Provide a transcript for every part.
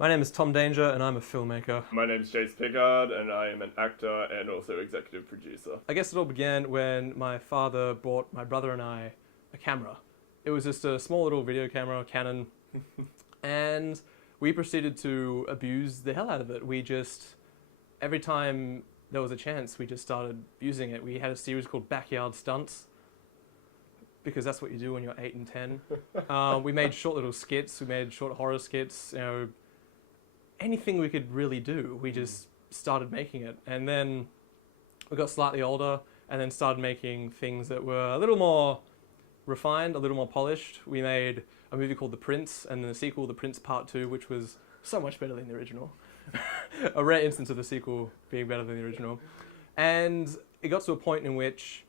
My name is Tom Danger and I'm a filmmaker. My name's Jace Pickard and I am an actor and also executive producer. I guess it all began when my father bought my brother and I a camera. It was just a small little video camera, Canon, and we proceeded to abuse the hell out of it. We just, every time there was a chance, we just started using it. We had a series called Backyard Stunts, because that's what you do when you're 8 and 10. We made short little skits, we made short horror skits, anything we could really do, we just started making it. And then we got slightly older and then started making things that were a little more refined, a little more polished. We made a movie called The Prince and then the sequel, The Prince Part 2, which was so much better than the original. A rare instance of the sequel being better than the original. And it got to a point in which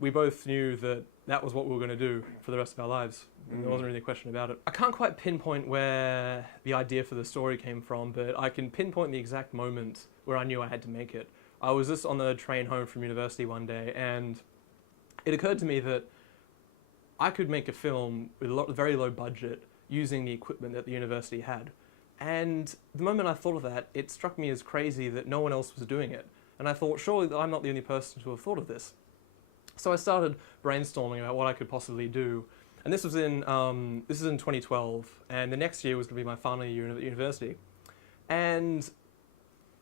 we both knew that that was what we were going to do for the rest of our lives. And there wasn't really a question about it. I can't quite pinpoint where the idea for the story came from, but I can pinpoint the exact moment where I knew I had to make it. I was just on the train home from university one day, and it occurred to me that I could make a film with a very low budget using the equipment that the university had. And the moment I thought of that, it struck me as crazy that no one else was doing it. And I thought, surely I'm not the only person to have thought of this. So I started brainstorming about what I could possibly do. And this was in 2012, and the next year was going to be my final year at university. And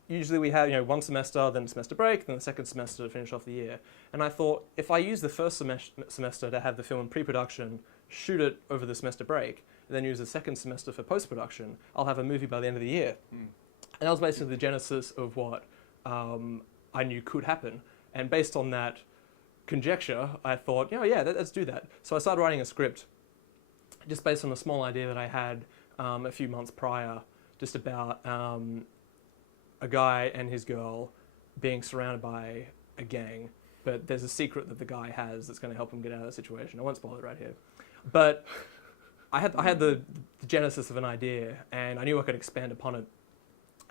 usually we had, one semester, then a semester break, then the second semester to finish off the year. And I thought, if I use the first semester to have the film in pre-production, shoot it over the semester break, and then use the second semester for post-production, I'll have a movie by the end of the year. And that was basically the genesis of what I knew could happen. And based on that conjecture, I thought, let's do that. So I started writing a script just based on a small idea that I had a few months prior, just about a guy and his girl being surrounded by a gang, but there's a secret that the guy has that's going to help him get out of the situation. I won't spoil it right here. But I had the genesis of an idea, and I knew I could expand upon it.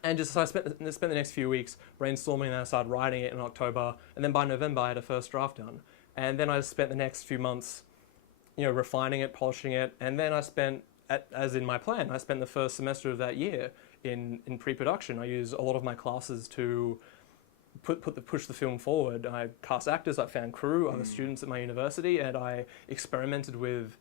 And so I spent the next few weeks brainstorming, and then I started writing it in October, and then by November I had a first draft done. And then I spent the next few months, refining it, polishing it, and then I spent, as in my plan, I spent the first semester of that year in pre-production. I used a lot of my classes to push the film forward. I cast actors, I found crew, other students at my university, and I experimented with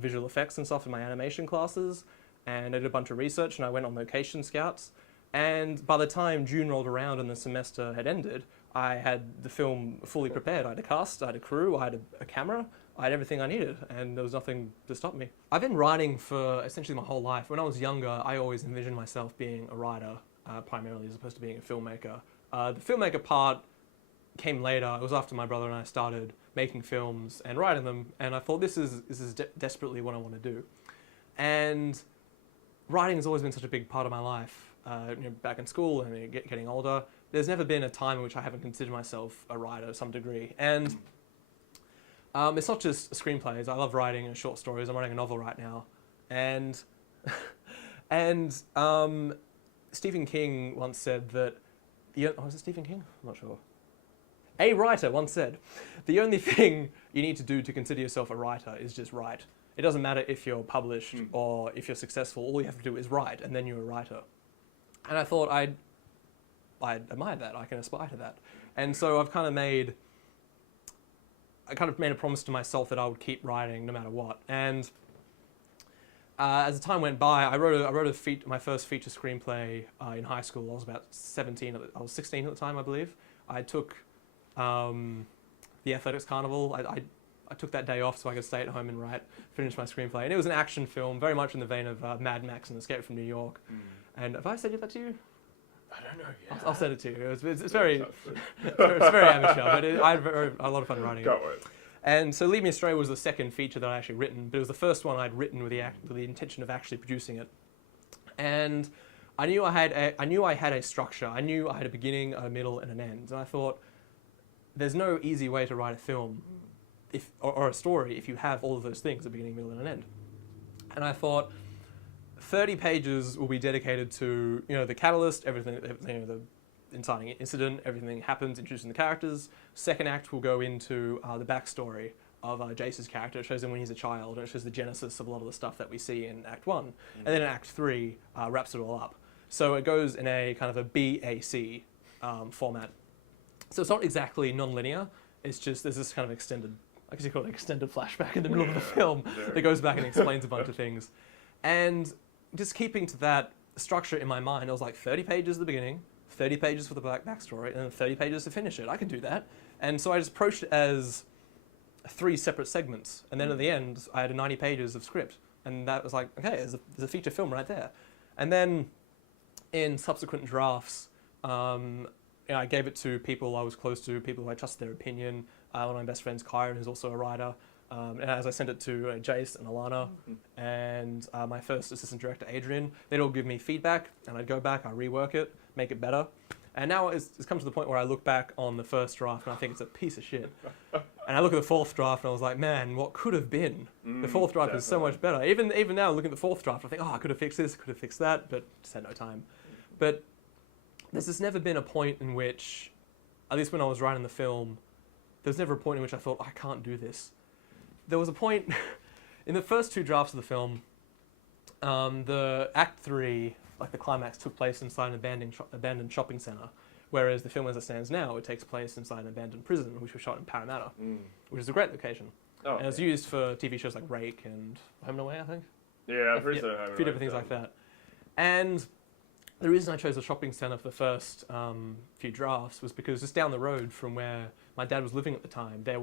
visual effects and stuff in my animation classes, and I did a bunch of research, and I went on location scouts. And by the time June rolled around and the semester had ended, I had the film fully prepared. I had a cast, I had a crew, I had a camera, I had everything I needed, and there was nothing to stop me. I've been writing for essentially my whole life. When I was younger, I always envisioned myself being a writer, primarily, as opposed to being a filmmaker. The filmmaker part came later. It was after my brother and I started making films and writing them, and I thought this is desperately what I want to do. And writing has always been such a big part of my life. Back in school and getting older, there's never been a time in which I haven't considered myself a writer to some degree. And it's not just screenplays. I love writing short stories. I'm writing a novel right now. And Stephen King once said that, was it Stephen King? I'm not sure. A writer once said, the only thing you need to do to consider yourself a writer is just write. It doesn't matter if you're published or if you're successful. All you have to do is write, and then you're a writer. And I thought I admired that. I can aspire to that. And so I've kind of made a promise to myself that I would keep writing no matter what. And as the time went by, I wrote my first feature screenplay in high school. I was about 17. I was 16 at the time, I believe. I took the athletics carnival. I took that day off so I could stay at home and finish my screenplay. And it was an action film, very much in the vein of Mad Max and Escape from New York. And have I said that to you? I don't know yet. I'll send it to you. It's very amateur, but I had a lot of fun writing it. Go on. And so Leave Me Astray was the second feature that I actually written, but it was the first one I'd written with the intention of actually producing it. And I knew I had a structure. I knew I had a beginning, a middle, and an end. And I thought, there's no easy way to write a film or a story if you have all of those things, a beginning, middle, and an end. And I thought, 30 pages will be dedicated to, the catalyst, everything, the inciting incident, everything happens, introducing the characters. Second act will go into the backstory of Jace's character. It shows him when he's a child, and it shows the genesis of a lot of the stuff that we see in Act 1. And then in Act 3, wraps it all up. So it goes in a kind of a BAC format. So it's not exactly non-linear. It's just there's this kind of extended, I guess you call it extended flashback in the middle of the film that goes back and explains a bunch of things. And just keeping to that structure in my mind, I was like 30 pages at the beginning, 30 pages for the backstory, and then 30 pages to finish it. I can do that. And so I just approached it as 3 separate segments. And then at the end, I had 90 pages of script. And that was like, okay, there's a feature film right there. And then in subsequent drafts, I gave it to people I was close to, people who I trusted their opinion. One of my best friends, Kyron, who's also a writer. And as I sent it to Jace and Alana and my first assistant director, Adrian, they'd all give me feedback, and I'd go back, I'd rework it, make it better. And now it's come to the point where I look back on the first draft and I think it's a piece of shit. And I look at the 4th draft and I was like, man, what could have been? The 4th draft is so much better. Even now, looking at the 4th draft, I think, I could have fixed this, could have fixed that, but just had no time. But there's just never been a point in which, at least when I was writing the film, there's never a point in which I thought, I can't do this. There was a point in the first 2 drafts of the film, the Act 3, like the climax, took place inside an abandoned shopping centre, whereas the film as it stands now, it takes place inside an abandoned prison, which was shot in Parramatta, which is a great location. And it was used for TV shows like Rake and Home and Away, I think. Yeah, I've heard so. A few different things like that. And the reason I chose a shopping centre for the first few drafts was because just down the road from where my dad was living at the time, there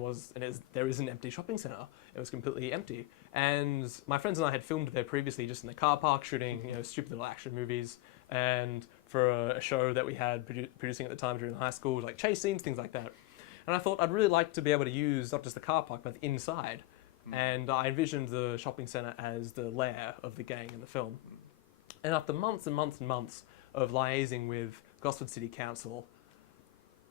is an empty shopping centre. It was completely empty. And my friends and I had filmed there previously just in the car park, shooting stupid little action movies. And for a show that we had producing at the time during high school, like chase scenes, things like that. And I thought I'd really like to be able to use not just the car park, but the inside. And I envisioned the shopping centre as the lair of the gang in the film. And after months and months and months of liaising with Gosford City Council,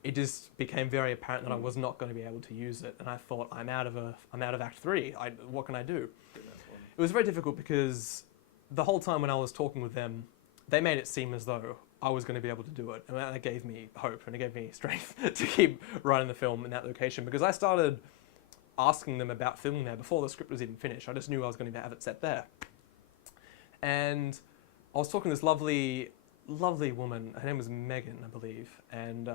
it just became very apparent that I was not going to be able to use it. And I thought, I'm out of Act 3. What can I do? It was very difficult because the whole time when I was talking with them, they made it seem as though I was going to be able to do it. And that gave me hope and it gave me strength to keep writing the film in that location, because I started asking them about filming there before the script was even finished. I just knew I was going to have it set there. And I was talking to this lovely woman. Her name was Megan, I believe, and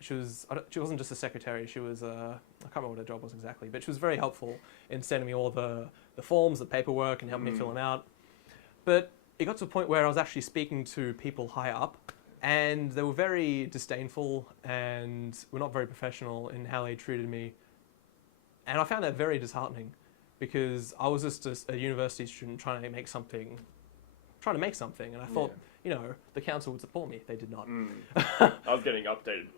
she wasn't just a secretary. She was I can't remember what her job was exactly, but she was very helpful in sending me all the forms, the paperwork, and helping me fill them out. But it got to a point where I was actually speaking to people higher up, and they were very disdainful and were not very professional in how they treated me. And I found that very disheartening, because I was just a university student trying to make something, and I thought, the council would support me. They did not. I was getting updated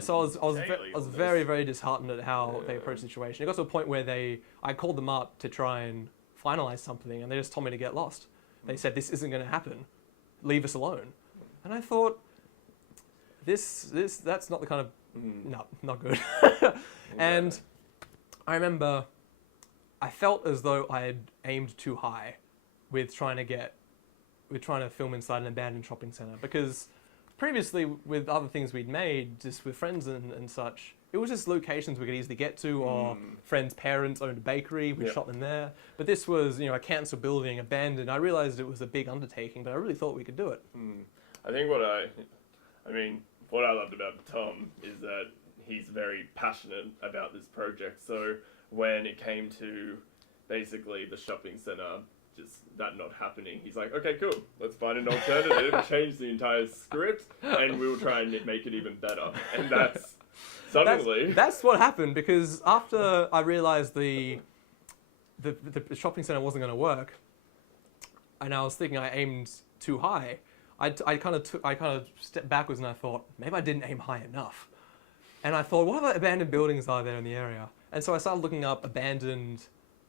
so I was very, very disheartened at how they approached the situation. It got to a point where I called them up to try and finalize something, and they just told me to get lost. They said, this isn't going to happen. Leave us alone. And I thought, that's not the kind of, no, not good. And I remember I felt as though I had aimed too high with trying to film inside an abandoned shopping centre, because previously with other things we'd made, just with friends and such, it was just locations we could easily get to, or friends' parents owned a bakery, we shot them there. But this was, a council building, abandoned. I realised it was a big undertaking, but I really thought we could do it. I think what I loved about Tom is that he's very passionate about this project. So when it came to basically the shopping centre, just that not happening, he's like, okay, cool, let's find an alternative, change the entire script, and we'll try and make it even better. And that's suddenly... That's what happened, because after I realised the shopping centre wasn't going to work, and I was thinking I aimed too high, I kind of stepped backwards and I thought, maybe I didn't aim high enough. And I thought, what other abandoned buildings are there in the area? And so I started looking up abandoned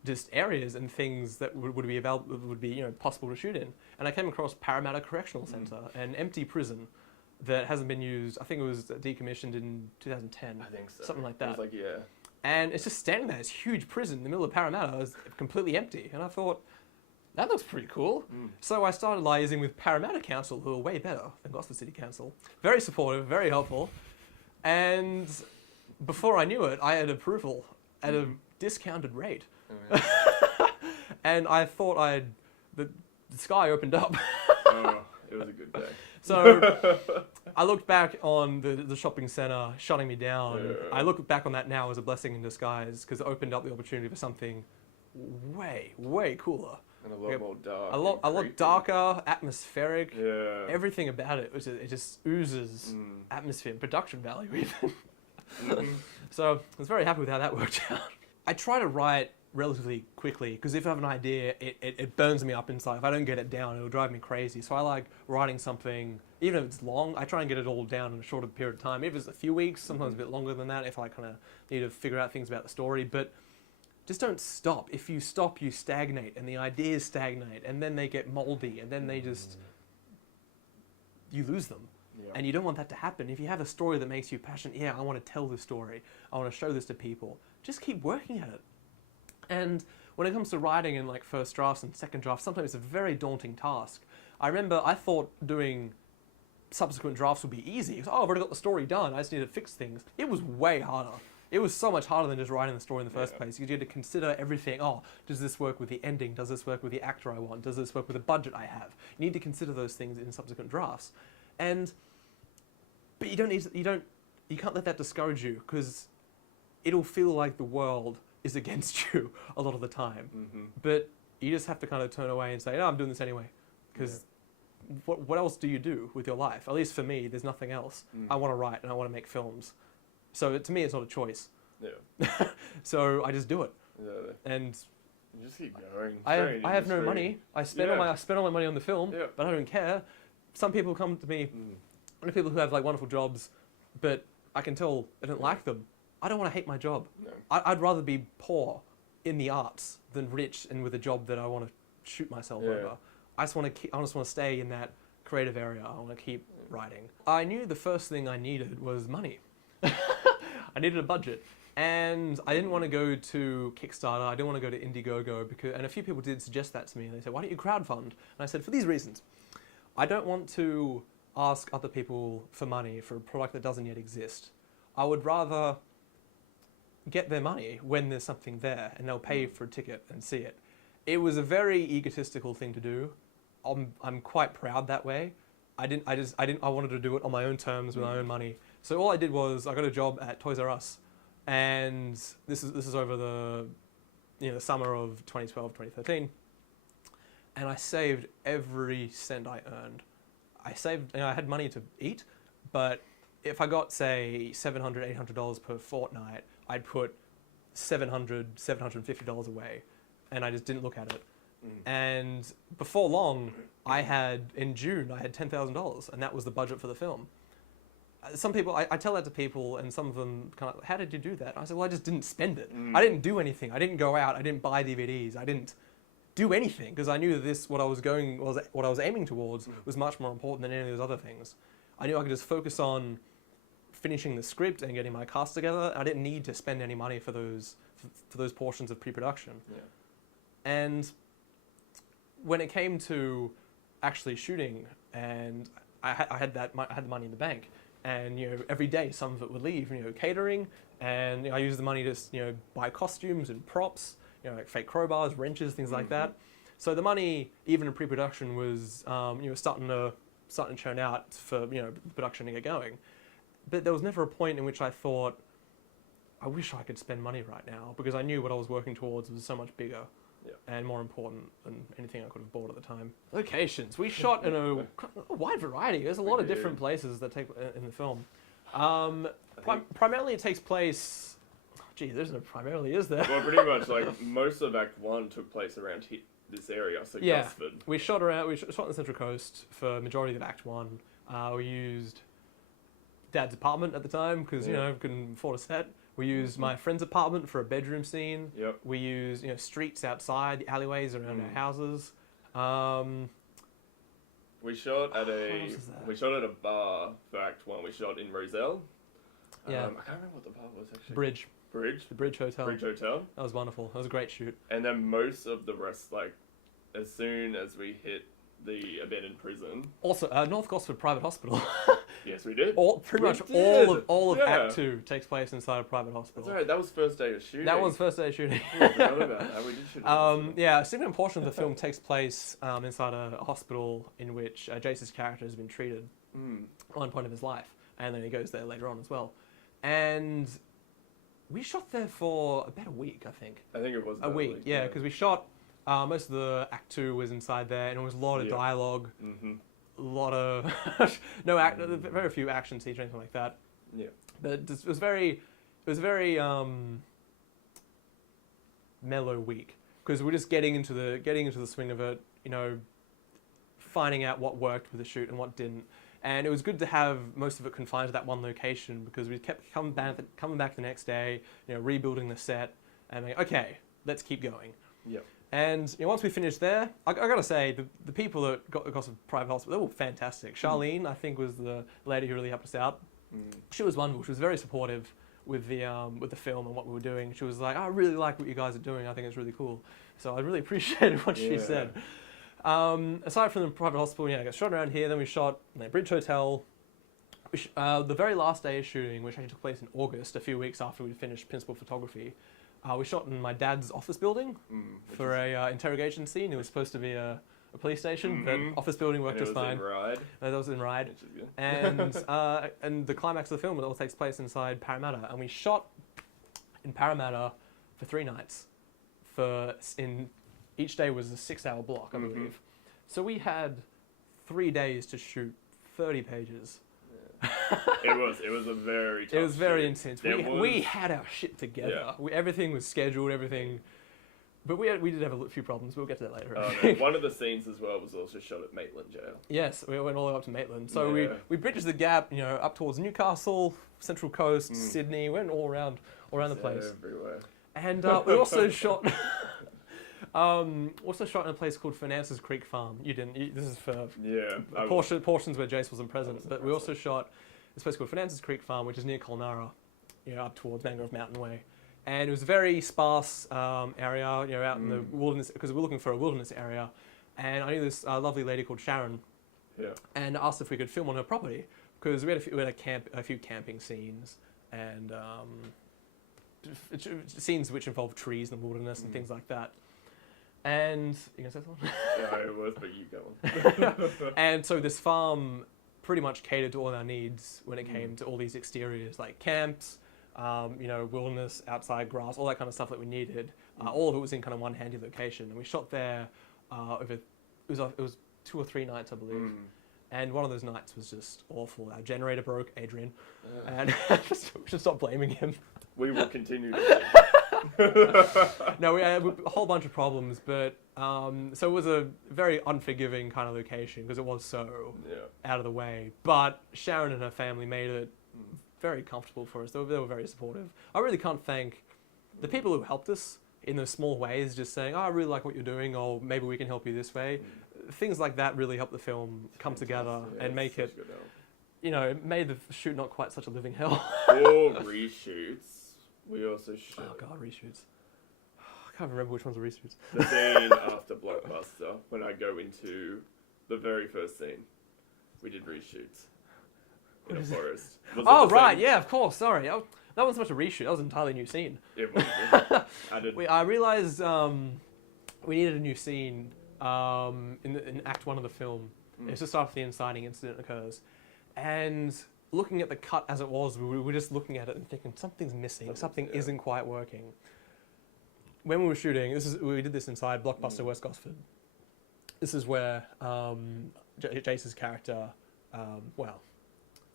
just areas and things that would be available, would be possible to shoot in. And I came across Parramatta Correctional Centre, an empty prison that hasn't been used. I think it was decommissioned in 2010. I think so. Something like that. It was And it's just standing there, this huge prison in the middle of Parramatta. It was completely empty. And I thought, that looks pretty cool. So I started liaising with Parramatta Council, who are way better than Gosford City Council. Very supportive, very helpful. And before I knew it, I had approval at a discounted rate. Oh, yeah. And I thought the sky opened up. Oh, it was a good day. So I looked back on the shopping centre shutting me down. Yeah. I look back on that now as a blessing in disguise because it opened up the opportunity for something way, way cooler. And a lot more dark. A lot darker, atmospheric. Yeah. Everything about it just oozes atmosphere and production value even. So I was very happy with how that worked out. I try to write relatively quickly because if I have an idea, it burns me up inside. If I don't get it down, it'll drive me crazy. So I like writing something, even if it's long, I try and get it all down in a shorter period of time. If it's a few weeks, sometimes a bit longer than that, if I kind of need to figure out things about the story. But just don't stop. If you stop, you stagnate, and the ideas stagnate, and then they get moldy, and then they just, you lose them. Yeah. And you don't want that to happen. If you have a story that makes you passionate, yeah, I want to tell this story, I want to show this to people, just keep working at it. And when it comes to writing in like first drafts and second drafts, sometimes it's a very daunting task. I remember I thought doing subsequent drafts would be easy. Oh, I've already got the story done, I just need to fix things. It was way harder. It was so much harder than just writing the story in the first place. You had to consider everything. Oh, does this work with the ending? Does this work with the actor I want? Does this work with the budget I have? You need to consider those things in subsequent drafts. But you can't let that discourage you because it'll feel like the world is against you a lot of the time. Mm-hmm. But you just have to kind of turn away and say, no, I'm doing this anyway. Because what else do you do with your life? At least for me, there's nothing else. I want to write and I want to make films. So to me, it's not a choice. Yeah. So I just do it. Yeah. And You just keep going. I have no money. I spend all my money on the film, but I don't care. Some people come to me, people who have like wonderful jobs, but I can tell I don't like them. I don't want to hate my job. No. I'd rather be poor in the arts than rich and with a job that I want to shoot myself over. I just want to stay in that creative area. I want to keep writing. I knew the first thing I needed was money. I needed a budget. And I didn't want to go to Kickstarter. I didn't want to go to Indiegogo and a few people did suggest that to me. And they said, why don't you crowdfund? And I said, for these reasons. I don't want to ask other people for money for a product that doesn't yet exist. I would rather get their money when there's something there and they'll pay for a ticket and see it. It was a very egotistical thing to do. I'm quite proud that way. I wanted to do it on my own terms with my own money. So all I did was I got a job at Toys R Us, and this is over the summer of 2012, 2013, and I saved every cent I earned. I had money to eat, but if I got say $700, $800 per fortnight, I'd put $700, $750 away, and I just didn't look at it. And before long, in June, I had $10,000, and that was the budget for the film. Some people, I tell that to people, and some of them kind of, how did you do that? I said, well, I just didn't spend it. I didn't do anything. I didn't go out. I didn't buy DVDs. I didn't do anything because I knew that what I was aiming towards was much more important than any of those other things. I knew I could just focus on finishing the script and getting my cast together. I didn't need to spend any money for those portions of pre-production. Yeah. And when it came to actually shooting, and I had the money in the bank. And every day some of it would leave, catering, and I used the money to buy costumes and props, like fake crowbars, wrenches, things like that. So the money, even in pre-production, was starting to churn out for production to get going. But there was never a point in which I thought, I wish I could spend money right now, because I knew what I was working towards was so much bigger and more important than anything I could have bought at the time. Locations. We shot in a wide variety. There's a lot of different places that take in the film. Primarily it takes place... Gee, there's no primarily, is there? Well, pretty much, like, most of Act 1 took place around this area, so Gosford. We shot on the Central Coast for majority of Act 1. We used Dad's apartment at the time, because, couldn't afford a set. We used my friend's apartment for a bedroom scene. Yep. We used streets outside, the alleyways around our houses. We shot at a bar for Act 1. We shot in Roselle. Yeah. I can't remember what the bar was actually. Bridge. The Bridge Hotel. Bridge Hotel. That was wonderful. That was a great shoot. And then most of the rest, like, as soon as we hit the abandoned prison. Also, North Gosford Private Hospital. Yes, we did. Pretty We much did. all of Yeah. Act 2 takes place inside a private hospital. That's right. That was first day of shooting. That was first day of shooting. I forgot about that. We did shoot it. Yeah, a significant portion of the film takes place inside a hospital in which Jace's character has been treated at one point of his life, and then he goes there later on as well. And we shot there for about a week, I think. I think it was a week, yeah, because we shot most of the Act 2 was inside there, and it was a lot of dialogue, a lot of very few action scenes or anything like that. Yeah, but it was very mellow week because we're just getting into the swing of it, you know, finding out what worked with the shoot and what didn't. And it was good to have most of it confined to that one location because we kept coming back the next day, you know, rebuilding the set and like, okay, let's keep going. Yep. And you know, once we finished there, I gotta say, the people that got across the private hospital, they were fantastic. Charlene, I think, was the lady who really helped us out. She was wonderful. She was very supportive with the film and what we were doing. She was like, I really like what you guys are doing. I think it's really cool. So I really appreciated what she said. Aside from the private hospital, I got shot around here. Then we shot in the Bridge Hotel. The very last day of shooting, which actually took place in August, a few weeks after we finished principal photography, we shot in my dad's office building for a interrogation scene. It was supposed to be a police station, but office building worked just fine. That was in Ryde. And the climax of the film, it all takes place inside Parramatta, and we shot in Parramatta for 3 nights. Each day was a 6-hour block, I believe. So we had 3 days to shoot 30 pages. It was a very tough It was very shoot. intense. We had our shit together. Everything was scheduled, everything. But we did have a few problems. We'll get to that later. No. One of the scenes as well was also shot at Maitland Jail. Yes, we went all the way up to Maitland. So we bridged the gap, you know, up towards Newcastle, Central Coast, Sydney. We went all around the place. Everywhere. And we also shot. Also shot in a place called Finances Creek Farm. You didn't. This is for portions where Jace wasn't present. But we also shot this place called Finances Creek Farm, which is near Colnara, you know, up towards Mangrove Mountain Way. And it was a very sparse area, you know, out in the wilderness, because we were looking for a wilderness area. And I knew this lovely lady called Sharon, and asked if we could film on her property, because we had a few camping scenes and scenes which involved trees in the wilderness and things like that. And you gonna say something? Yeah, it was, but you go on. And so this farm pretty much catered to all our needs when it came to all these exteriors, like camps, you know, wilderness, outside grass, all that kind of stuff that we needed. All of it was in kind of one handy location, and we shot there over. It was 2 or 3 nights, I believe. And one of those nights was just awful. Our generator broke, Adrian, and we should stop blaming him. We will continue to. No, we had a whole bunch of problems, but so it was a very unforgiving kind of location because it was so out of the way. But Sharon and her family made it very comfortable for us. They were very supportive. I really can't thank the people who helped us in those small ways, just saying, oh, I really like what you're doing, or maybe we can help you this way. Things like that really helped the film come together and make it, you know, it made the shoot not quite such a living hell. Or reshoots. We also shot. Oh god, reshoots. I can't remember which ones were reshoots. The scene after Blockbuster, when I go into the very first scene, we did reshoots in a forest. Oh right, yeah, of course. Sorry, that wasn't so much a reshoot. That was an entirely new scene. It was. I realized we needed a new scene in Act 1 of the film. It's just after the inciting incident occurs, and looking at the cut as it was, we were just looking at it and thinking something's missing, something isn't quite working. When we were shooting, we did this inside Blockbuster West Gosford. This is where Jace's character,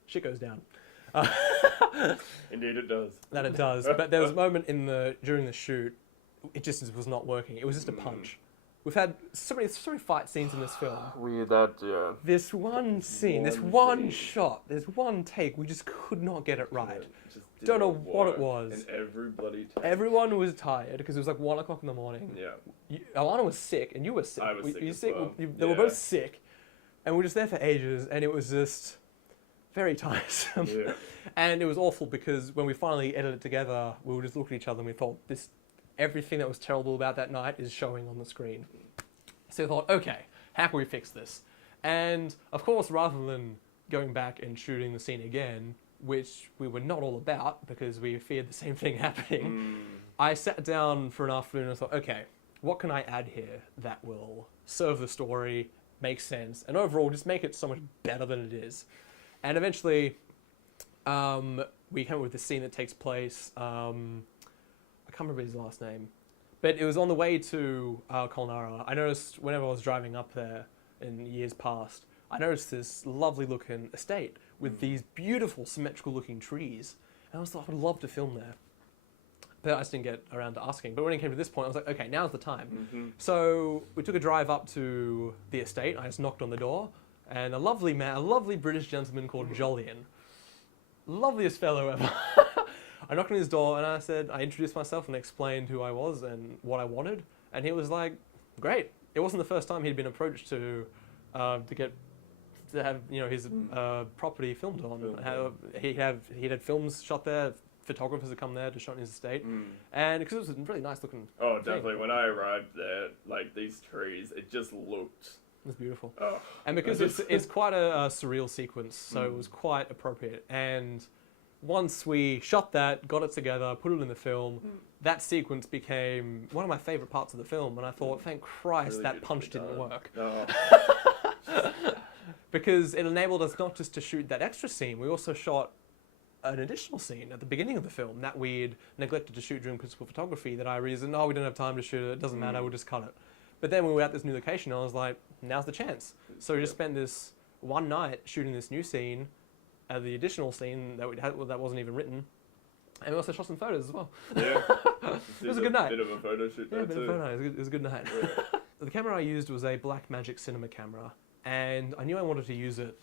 shit goes down. Indeed it does. That it does. But there was a moment during the shoot, it just was not working. It was just a punch. We've had so many fight scenes in this film. This one scene, this one shot, there's one take, we just could not get it right. Don't know what it was. And every bloody take. Everyone was tired because it was like 1 o'clock in the morning. Yeah. Alana was sick and you were sick. I was sick as well. They were both sick. And we were just there for ages and it was just very tiresome. Yeah. And it was awful because when we finally edited it together, we would just look at each other and we thought, everything that was terrible about that night is showing on the screen. So we thought, okay, how can we fix this? And of course, rather than going back and shooting the scene again, which we were not all about because we feared the same thing happening. I sat down for an afternoon and thought, okay, what can I add here that will serve the story, make sense, and overall just make it so much better than it is? And eventually, we came up with this scene that takes place, I can't remember his last name, but it was on the way to Colnara. I noticed whenever I was driving up there in years past, I noticed this lovely looking estate with these beautiful symmetrical looking trees. And I was like, I would love to film there. But I just didn't get around to asking. But when it came to this point, I was like, okay, now's the time. So we took a drive up to the estate. I just knocked on the door. And a lovely man, a lovely British gentleman called Jolyon. Loveliest fellow ever. I knocked on his door and I introduced myself and explained who I was and what I wanted. And he was like, great. It wasn't the first time he'd been approached to have his property filmed on. He'd had films shot there. Photographers had come there to shot in his estate, and because it was a really nice looking. Oh, definitely! Thing. When I arrived there, like these trees, it just looked. It was beautiful, oh, and because it's quite a surreal sequence, so it was quite appropriate. And once we shot that, got it together, put it in the film, that sequence became one of my favorite parts of the film. And I thought, thank Christ, really that punch didn't work. Oh. Because it enabled us not just to shoot that extra scene, we also shot an additional scene at the beginning of the film that we'd neglected to shoot during principal photography that I reasoned, we don't have time to shoot it, it doesn't matter, we'll just cut it. But then when we were at this new location, I was like, now's the chance. So we just spent this one night shooting this new scene, the additional scene that we had that wasn't even written, and we also shot some photos as well. Yeah. It was a good night. Bit of a photo shoot there too. It was a good night. Yeah. The camera I used was a Blackmagic cinema camera, and I knew I wanted to use it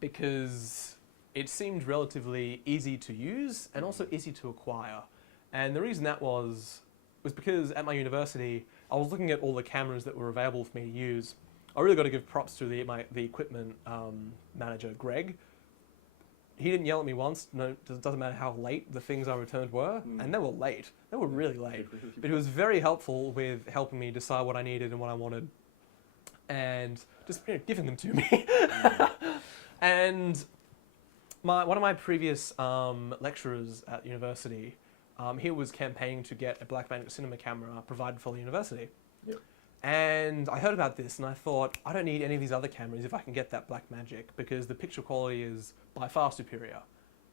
because it seemed relatively easy to use and also easy to acquire. And the reason that was because at my university, I was looking at all the cameras that were available for me to use. I really got to give props to the equipment manager, Greg. He didn't yell at me once. No, it doesn't matter how late the things I returned were. And they were late. They were really late. But he was very helpful with helping me decide what I needed and what I wanted. And just giving them to me. And one of my previous lecturers at university, he was campaigning to get a Blackmagic cinema camera provided for the university. Yep. And I heard about this and I thought, I don't need any of these other cameras if I can get that Blackmagic, because the picture quality is by far superior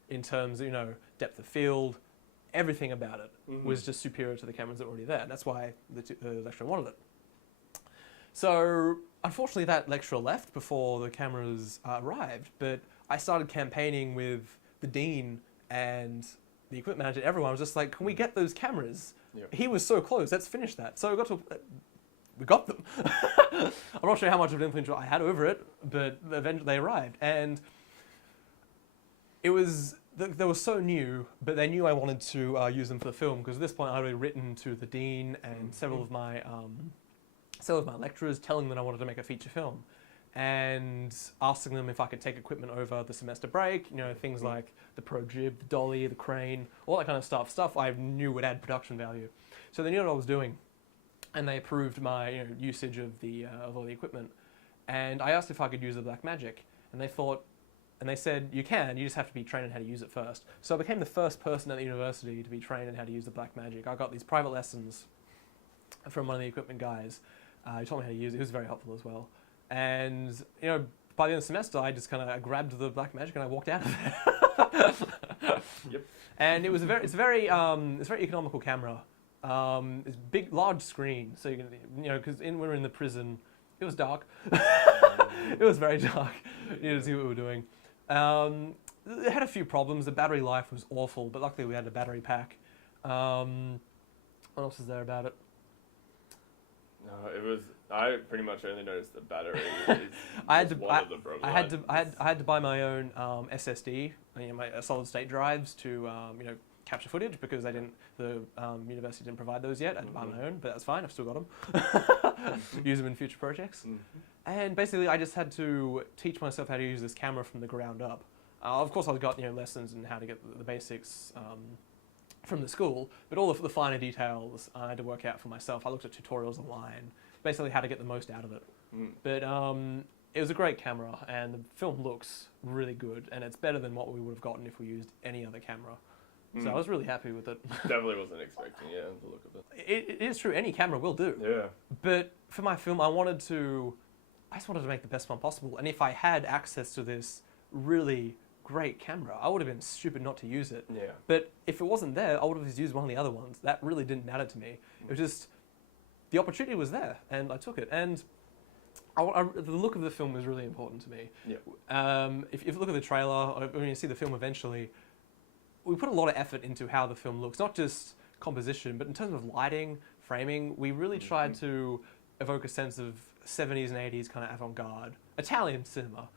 in terms of, depth of field, everything about it was just superior to the cameras that were already there. And that's why the lecturer wanted it. So unfortunately that lecturer left before the cameras arrived, but I started campaigning with the dean and the equipment manager. Everyone was just like, can we get those cameras? Yep. He was so close, let's finish that. So we got them. I'm not sure how much of an influence I had over it, but eventually they arrived. And they were so new, but they knew I wanted to use them for the film, because at this point I'd already written to the dean and several of my lecturers telling them I wanted to make a feature film, and asking them if I could take equipment over the semester break, things like the pro jib, the dolly, the crane, all that kind of stuff I knew would add production value. So they knew what I was doing, and they approved my usage of all the equipment. And I asked if I could use the Blackmagic, and they said, you just have to be trained in how to use it first. So I became the first person at the university to be trained in how to use the Blackmagic. I got these private lessons from one of the equipment guys. He taught me how to use it. He was very helpful as well. And by the end of the semester, I just kind of grabbed the Blackmagic and I walked out of there. Yep. And it's a very economical camera. It's big, large screen, so you can, because when we were in the prison, it was dark. It was very dark. You had to see what we were doing. It had a few problems. The battery life was awful, but luckily we had a battery pack. What else is there about it? No, I pretty much only noticed the battery is one of the problems. I had to buy my own SSD, my solid state drives to capture footage, because the university didn't provide those yet. I had to buy my own, but that's fine. I've still got them. Use them in future projects. And basically, I just had to teach myself how to use this camera from the ground up. Of course, I got lessons in how to get the basics from the school, but all of the finer details I had to work out for myself. I looked at tutorials online, basically how to get the most out of it. But it was a great camera, and the film looks really good, and it's better than what we would have gotten if we used any other camera. So I was really happy with it. Definitely wasn't expecting, the look of it. It is true, any camera will do. Yeah. But for my film, I just wanted to make the best one possible. And if I had access to this really great camera, I would have been stupid not to use it. Yeah. But if it wasn't there, I would have just used one of the other ones. That really didn't matter to me. It was just, the opportunity was there, and I took it. And the look of the film was really important to me. Yeah. If you look at the trailer, or when you see the film eventually, we put a lot of effort into how the film looks, not just composition, but in terms of lighting, framing. We really tried to evoke a sense of 70s and 80s kind of avant-garde Italian cinema.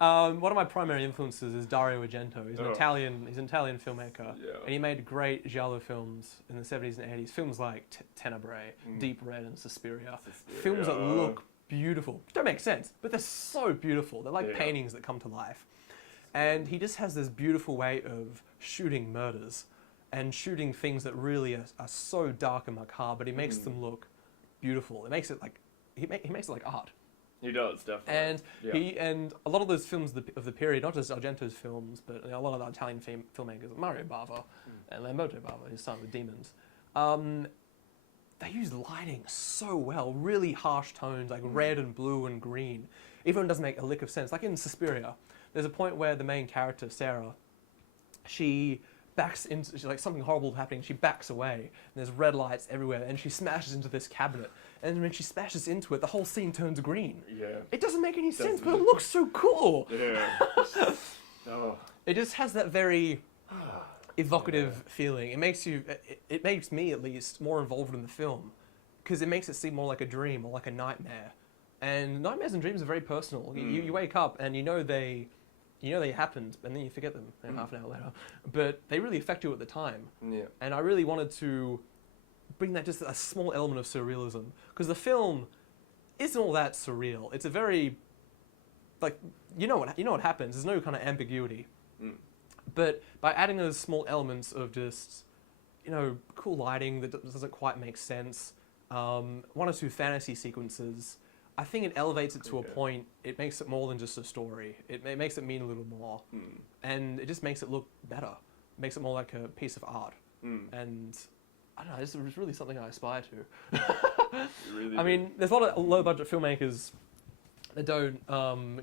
One of my primary influences is Dario Argento. He's an Italian filmmaker, and he made great giallo films in the 70s and 80s. Films like Tenebrae, Deep Red, and Suspiria. Films that look beautiful. Don't make sense, but they're so beautiful. They're like paintings that come to life. And he just has this beautiful way of shooting murders and shooting things that really are so dark and macabre, but he makes them look beautiful. It makes it like he makes it like art. He does, definitely. And and a lot of those films of the period, not just Argento's films, but a lot of the Italian filmmakers, Mario Bava and Lamberto Bava, his son with Demons, they use lighting so well, really harsh tones like red and blue and green. Even when it doesn't make a lick of sense. Like in Suspiria, there's a point where the main character, Sarah, she backs into, like something horrible happening, she backs away, and there's red lights everywhere, and she smashes into this cabinet. And when she smashes into it, the whole scene turns green. Yeah. It doesn't make any sense, but it looks so cool. Yeah. It just has that very evocative feeling. It makes me at least more involved in the film, because it makes it seem more like a dream or like a nightmare. And nightmares and dreams are very personal. You wake up and you know they happened, and then you forget them half an hour later. But they really affect you at the time. Yeah. And I really wanted to bring that just a small element of surrealism, because the film isn't all that surreal. It's a very, like, you know what happens. There's no kind of ambiguity. But by adding those small elements of just, cool lighting that doesn't quite make sense, one or two fantasy sequences, I think it elevates it to a point. It makes it more than just a story. It makes it mean a little more. And it just makes it look better. It makes it more like a piece of art. And I don't know, it's really something I aspire to. Really I mean, there's a lot of low-budget filmmakers that don't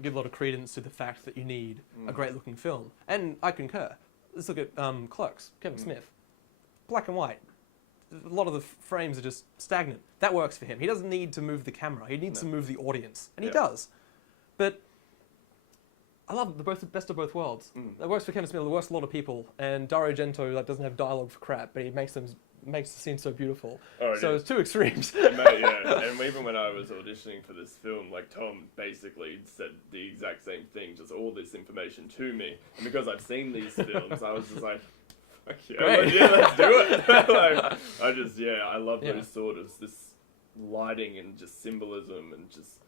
give a lot of credence to the fact that you need a great-looking film. And I concur. Let's look at Clerks, Kevin Smith. Black and white. A lot of the frames are just stagnant. That works for him. He doesn't need to move the camera. He needs to move the audience. And he does. But I love the best of both worlds. That works for Kevin Smith. It works for a lot of people. And Dario Argento doesn't have dialogue for crap, but he makes the scene so beautiful. So it's two extremes. Mate, and even when I was auditioning for this film, like Tom basically said the exact same thing, just all this information to me. And because I've seen these films, I was just like, fuck yeah, let's do it. I love those sort of this lighting and just symbolism and just.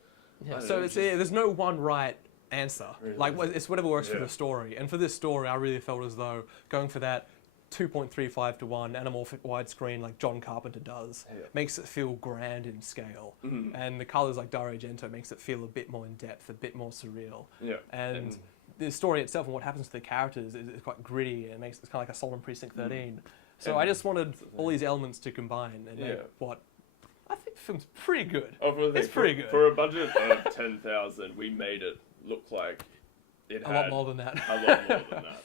Yeah. So there's no one right answer. Really? Like it's whatever works for the story. And for this story, I really felt as though going for that 2.35 to 1 anamorphic widescreen like John Carpenter does makes it feel grand in scale. And the colours like Dario Argento makes it feel a bit more in depth, a bit more surreal. Yeah. And the story itself and what happens to the characters is quite gritty, and it's kind of like a Solomon Precinct 13. So I just wanted all these elements to combine and make what I think the film's pretty good. It's pretty good. For a budget of 10,000, we made it look like it had a lot more than that. A lot more than that.